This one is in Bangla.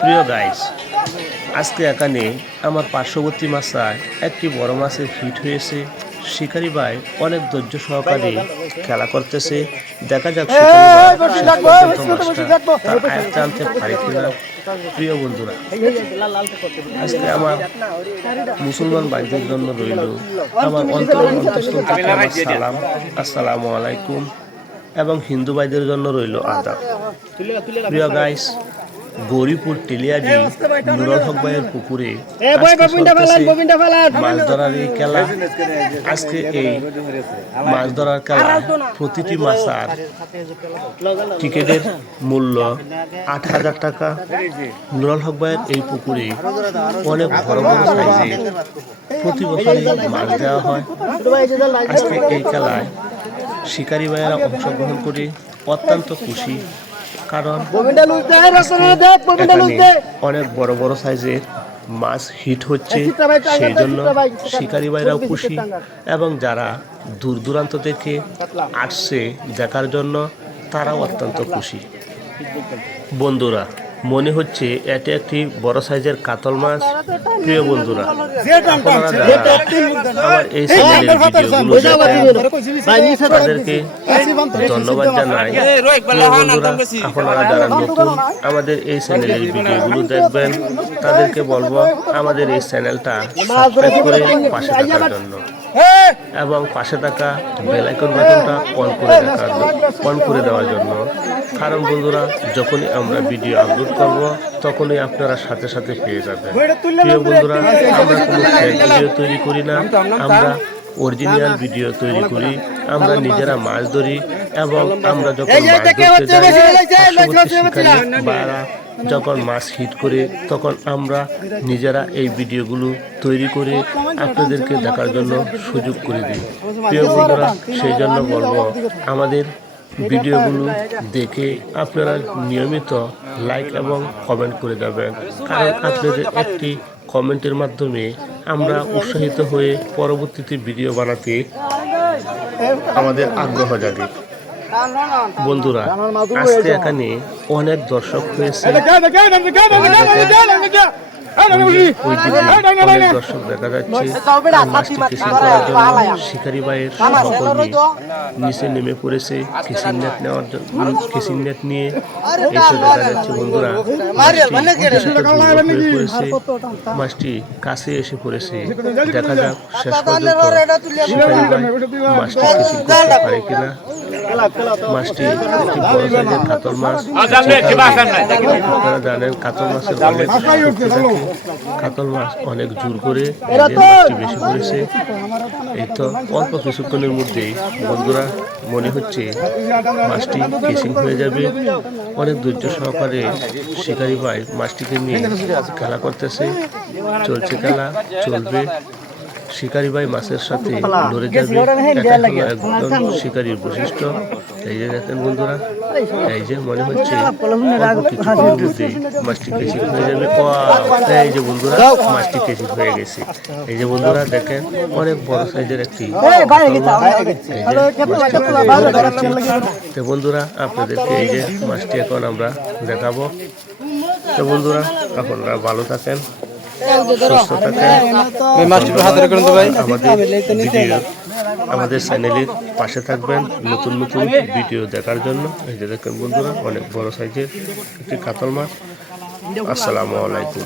প্রিয় গাইস আজকে এখানে আমার পার্শ্ববর্তী মাছায় একটি বড় মাছের হিট হয়েছে। শিকারি ভাই অনেক ধৈর্য সহকারে খেলা করতেছে। দেখা যাক আয়ত্তে আনতে পারে কিনা। প্রিয় বন্ধুরা আজকে আমার মুসলমান ভাইদের জন্য রইল আমার অন্তর সালাম। আসসালামু আলাইকুম। এবং হিন্দু ভাইদের জন্য রইল আদাব। প্রিয় গাইস গৌরীপুর টেলিয়াডি নুরুল হক ভাইয়ের পুকুরে মাছ ধরার এই খেলা। আজকে এই মাছ ধরার খেলা প্রতিটি মাছার টিকিটের মূল্য আট হাজার টাকা। নুরুল হক ভাইয়ের এই পুকুরে অনেক বড় বড় সাইজে প্রতি বছরই মাছ দেওয়া হয়। আজকে এই খেলায় শিকারী ভাইয়েরা অংশগ্রহণ করে অত্যন্ত খুশি। কারণ অনেক বড় বড় সাইজের মাছ হিট হচ্ছে সেই জন্য শিকারী ভাইরাও খুশি। এবং যারা দূর দূরান্ত থেকে আসছে দেখার জন্য তারাও অত্যন্ত খুশি। বন্ধুরা মনে হচ্ছে এটি একটি বড় সাইজের কাতল মাছ। প্রিয় বন্ধুরা আমার এই চ্যানেলের ভিডিওগুলো তাদেরকে ধন্যবাদ জানাই। প্রিয় বন্ধুরা আপনারা যারা নতুন আমাদের এই চ্যানেলের ভিডিওগুলো দেখবেন তাদেরকে বলব আমাদের এই চ্যানেলটা সাবস্ক্রাইব করে পাশে থাকার জন্য। এবং পাশে থাকা বেলাইকন বাটনটা অন করে রাখার অন করে দেওয়ার জন্য। কারণ বন্ধুরা, যখনই আমরা ভিডিও আপলোড করব, তখনই আপনারা সাথে সাথে পেয়ে যাবেন। প্রিয় বন্ধুরা, আমরা কোনো ভিডিও তৈরি করি না। আমরা অরিজিনাল ভিডিও তৈরি করি। আমরা নিজেরা মাছ ধরি এবং আমরা যখন মাছ ধরতে যাই যখন মাছ হিট করে তখন আমরা নিজেরা এই ভিডিওগুলো তৈরি করে আপনাদেরকে দেখার জন্য সুযোগ করে দিই। প্রিয় বন্ধুরা, সেই জন্য বলব, আমাদের ভিডিওগুলো দেখে আপনারা নিয়মিত লাইক এবং কমেন্ট করে যাবেন। কারণ আপনাদের একটি কমেন্টের মাধ্যমে আমরা উৎসাহিত হয়ে পরবর্তীতে ভিডিও বানাতে আমাদের আগ্রহ জাগে। বন্ধুরা আজকে এখানে অনেক দর্শক হয়েছে। দর্শক দেখা যাচ্ছে শিকারি সকল নিচে নেমে পড়েছে কিসিং নেট নেওয়ার জন্য কিসিং নেট নিয়ে এসে দেখা যাচ্ছে বন্ধুরা মাছটি হয়ে কাছে এসে পড়েছে দেখা যাক শেষ পর্যন্ত শিকারি ভাই মাছটি কিসিং করতে পারে কিনা মাছটি একটি বড় সাইজের কাতল মাছ আপনারা জানেন কাতল মাছের অনেক কাতল মাছ অনেক জোর করে মাছটি বেশি পড়েছে এই তো অল্প কিছুক্ষণের মধ্যে বন্ধুরা মনে হচ্ছে মাছটি কেসিং হয়ে যাবে। অনেক ধৈর্য সহকারে শিকারি ভাই মাছটিকে নিয়ে খেলা করতেছে। চলছে খেলা চলবে। শিকারি ভাই মাছের সাথে লড়ে যাবে। একজন শিকারীর বৈশিষ্ট্য। এই যে দেখেন বন্ধুরা এই যে মনে হচ্ছে মাছটি কেসি হয়ে যাবে। এই যে বন্ধুরা মাছটি কেসি হয়ে গেছে। এই যে বন্ধুরা দেখেন অনেক বড় সাইজের একটি ধরে। তো বন্ধুরা আপনাদেরকে এই যে মাছটি এখন আমরা দেখাবো। তো বন্ধুরা আপনারা ভালো থাকেন। আমাদের আমাদের চ্যানেলের পাশে থাকবেন, নতুন নতুন ভিডিও দেখার জন্য। দেখেন বন্ধুরা, অনেক বড় সাইজের একটি কাতল মাছ। আসসালামু আলাইকুম।